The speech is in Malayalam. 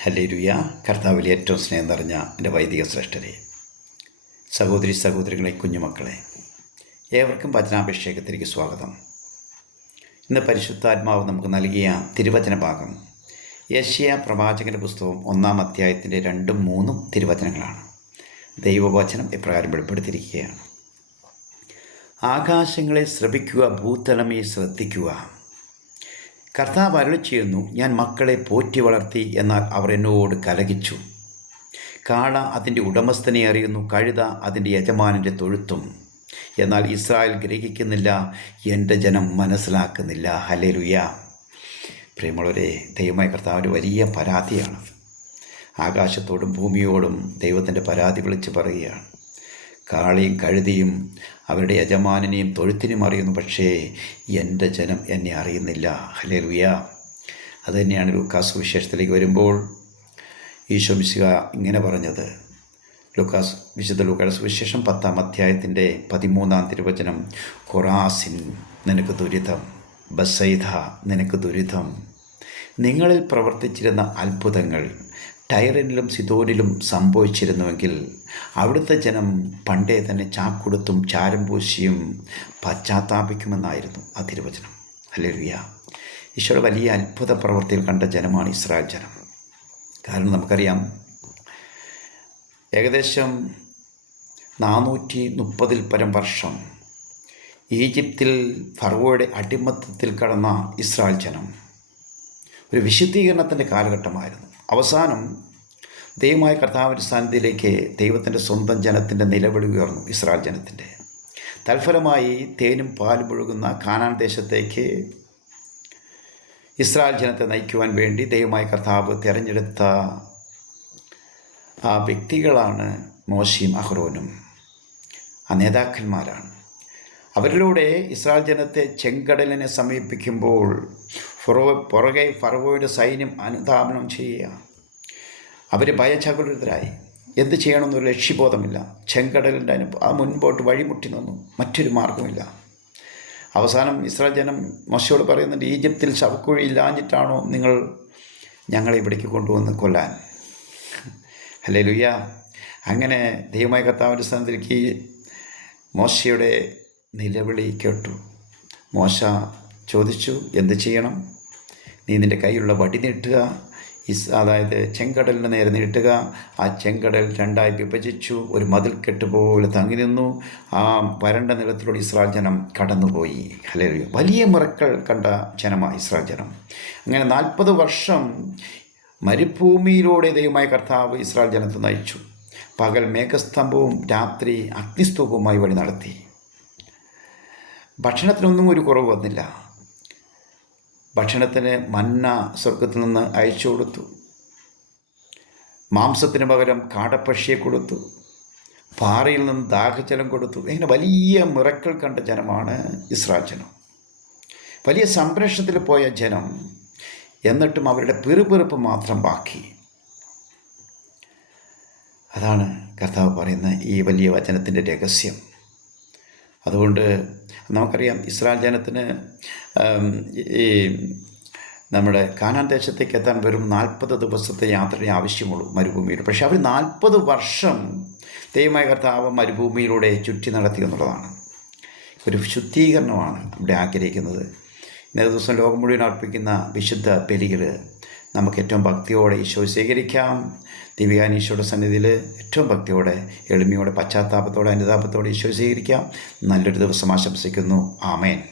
ഹല്ലേലൂയ. കർത്താവിൽ ഏറ്റവും സ്നേഹം നിറഞ്ഞ എന്റെ വൈദിക ശ്രേഷ്ഠരെ സഹോദരി സഹോദരികളെ കുഞ്ഞുമക്കളെ ഏവർക്കും വചനാഭിഷേകത്തിലേക്ക് സ്വാഗതം. ഇന്ന് പരിശുദ്ധാത്മാവ് നമുക്ക് നൽകിയ തിരുവചന ഭാഗം യശ്യ പ്രവാചകന്റെ പുസ്തകം ഒന്നാം അധ്യായത്തിന്റെ രണ്ടും മൂന്നും തിരുവചനങ്ങളാണ്. ദൈവവചനം ഇപ്രകാരം വെളിപ്പെടുത്തിയിരിക്കുകയാണ്. ആകാശങ്ങളെ ശ്രവിക്കുക ഭൂതലമേ ശ്രദ്ധിക്കുക. കർത്താവ് അരുളി ചെയ്യുന്നു ഞാൻ മക്കളെ പോറ്റി വളർത്തി എന്നാൽ അവർ എന്നോട് കലകിച്ചു കാള അതിന്റെ ഉടമസ്ഥനെ അറിയുന്നു കഴുത അതിന്റെ യജമാനന്റെ തൊഴുത്തും. എന്നാൽ ഇസ്രായേൽ ഗ്രഹിക്കുന്നില്ല എന്റെ ജനം മനസ്സിലാക്കുന്നില്ല. ഹലരുയ പ്രിയമുള്ളവരെ ദൈവമായ കർത്താവിന്റെ വലിയ പരാതിയാണ് ആകാശത്തോടും ഭൂമിയോടും ദൈവത്തിന്റെ പരാതി വിളിച്ച് പറയുകയാണ്. കാളിയും കഴുതിയും അവരുടെ യജമാനനെയും തൊഴുത്തിനും അറിയുന്നു. പക്ഷേ എന്റെ ജനം എന്നെ അറിയുന്നില്ല. ഹലേ റിയ അത് തന്നെയാണ് ലൂക്കാസ് വിശേഷത്തിലേക്ക് വരുമ്പോൾ ഈശോ മിശിക ഇങ്ങനെ പറഞ്ഞത്. ലൂക്കാസ് വിശുദ്ധ ലൂക്കാസ് വിശേഷം പത്താം അധ്യായത്തിന്റെ പതിമൂന്നാം തിരുവചനം കൊറാസിൻ നിനക്ക് ദുരിതം ബസൈധ നിനക്ക് ദുരിതം. നിങ്ങളിൽ പ്രവർത്തിച്ചിരുന്ന അത്ഭുതങ്ങൾ ടൈറനിലും സിതോനിലും സംഭവിച്ചിരുന്നുവെങ്കിൽ അവിടുത്തെ ജനം പണ്ടേ തന്നെ ചാക്കൊടുത്തും ചാരം പൂശിയും പശ്ചാത്താപിക്കുമെന്നായിരുന്നു ആ തിരുവചനം. അല്ലേറിയ ഈശോയുടെ വലിയ അത്ഭുത പ്രവൃത്തിയിൽ കണ്ട ജനമാണ് ഇസ്രായേൽ ജനം. കാരണം നമുക്കറിയാം ഏകദേശം നാനൂറ്റി മുപ്പതിൽ പരം വർഷം ഈജിപ്തിൽ ഫർവോയുടെ അടിമത്തത്തിൽ കടന്ന ഇസ്രായേൽ ജനം ഒരു വിശുദ്ധീകരണത്തിന്റെ കാലഘട്ടമായിരുന്നു. അവസാനം ദൈവമായ കർത്താവിന്റെ സ്ഥാനത്തിലേക്ക് ദൈവത്തിന്റെ സ്വന്തം ജനത്തിന്റെ നിലവിളി ഉയർന്നു ഇസ്രായേൽ ജനത്തിന്റെ. തൽഫലമായി തേനും പാലും ഒഴുകുന്ന കാനാൻ ദേശത്തേക്ക് ഇസ്രായേൽ ജനത്തെ നയിക്കുവാൻ വേണ്ടി ദൈവമായ കർത്താവ് തിരഞ്ഞെടുത്ത ആ വ്യക്തികളാണ് മോശയും അഹ്റോനും ആ നേതാക്കന്മാരാണ്. അവരിലൂടെ ഇസ്രായേൽ ജനത്തെ ചെങ്കടലിനെ സമീപിക്കുമ്പോൾ ഫറോ പുറകെ ഫറവോയുടെ സൈന്യം അനുധാപനം ചെയ്യുക. അവർ ഭയചകുലരായി എന്ത് ചെയ്യണമെന്നൊരു ലക്ഷ്യബോധമില്ല. ചെങ്കടലിന്റെ അനുഭവം ആ മുൻപോട്ട് വഴിമുട്ടി നിന്നു. മറ്റൊരു മാർഗമില്ല അവസാനം ഇസ്രായേൽ ജനം മോശയോട് പറയുന്നുണ്ട് ഈജിപ്തിൽ ശവക്കുഴി ഇല്ലാഞ്ഞിട്ടാണോ നിങ്ങൾ ഞങ്ങളെ ഇവിടേക്ക് കൊണ്ടുവന്ന് കൊല്ലാൻ? അല്ലേ ലുയ്യ അങ്ങനെ ദൈവമായ കർത്താവിന്റെ സ്ഥാനത്തിലേക്ക് മോശയുടെ നിലവിളി കേട്ടു. മോശ ചോദിച്ചു എന്ത് ചെയ്യണം? നീ നിന്റെ കയ്യിലുള്ള വടി നീട്ടുക. ഇസ് അതായത് ചെങ്കടലിന് നേരെ നീട്ടുക. ആ ചെങ്കടൽ രണ്ടായി വിഭജിച്ചു. ഒരു മതിൽ കെട്ടുപോലെ തങ്ങി നിന്നു. ആ വരണ്ട നിലത്തിലൂടെ ഇസ്രായേൽ ജനം കടന്നുപോയി. ഹലേ വലിയ മുറക്കൾ കണ്ട ജനമാണ് ഇസ്രായേൽ ജനം. അങ്ങനെ നാൽപ്പത് വർഷം മരുഭൂമിയിലൂടെ ദൈവമായ കർത്താവ് ഇസ്രായേൽ ജനത്തെ നയിച്ചു. പകൽ മേഘസ്തംഭവും രാത്രി അഗ്നിസ്തൂപവുമായി വഴി നടത്തി. ഭക്ഷണത്തിനൊന്നും ഒരു കുറവ് വന്നില്ല. ഭക്ഷണത്തിന് മന്ന സ്വർഗത്തിൽ നിന്ന് അയച്ചു കൊടുത്തു. മാംസത്തിന് പകരം കാടപ്പക്ഷിയെ കൊടുത്തു. പാറയിൽ നിന്ന് ദാഹജലം കൊടുത്തു. ഇങ്ങനെ വലിയ മിറക്കൾ കണ്ട ജനമാണ് ഇസ്രായേൽ ജനം. വലിയ സംരക്ഷണത്തിൽ പോയ ജനം. എന്നിട്ടും അവരുടെ പിറുപിറുപ്പ് മാത്രം ബാക്കി. അതാണ് കർത്താവ് പറയുന്ന ഈ വലിയ വചനത്തിന്റെ രഹസ്യം. അതുകൊണ്ട് നമുക്കറിയാം ഇസ്രായേൽ ജനത്തിന് ഈ നമ്മുടെ കാനാൻ ദേശത്തേക്ക് എത്താൻ വെറും നാൽപ്പത് ദിവസത്തെ യാത്രയെ ആവശ്യമുള്ളൂ മരുഭൂമിയിൽ. പക്ഷേ അവർ നാൽപ്പത് വർഷം ദൈവമായ കർത്താവ് മരുഭൂമിയിലൂടെ ചുറ്റി നടത്തി എന്നുള്ളതാണ്. ഒരു ശുദ്ധീകരണമാണ് അവിടെ ആഗ്രഹിക്കുന്നത്. ഇന്നേ ദിവസം ലോകം മുഴുവൻ അർപ്പിക്കുന്ന വിശുദ്ധ ബലികൾ നമുക്ക് ഏറ്റവും ഭക്തിയോടെ ഈശോ സ്വീകരിക്കാം. ദിവ്യാൻ ഈശോയുടെ സന്നിധിയിൽ ഏറ്റവും ഭക്തിയോടെ എളിമയോടെ പശ്ചാത്താപത്തോടെ അനുതാപത്തോടെ ഈശോ സ്വീകരിക്കാം. നല്ലൊരു ദിവസം ആശംസിക്കുന്നു. ആമേൻ.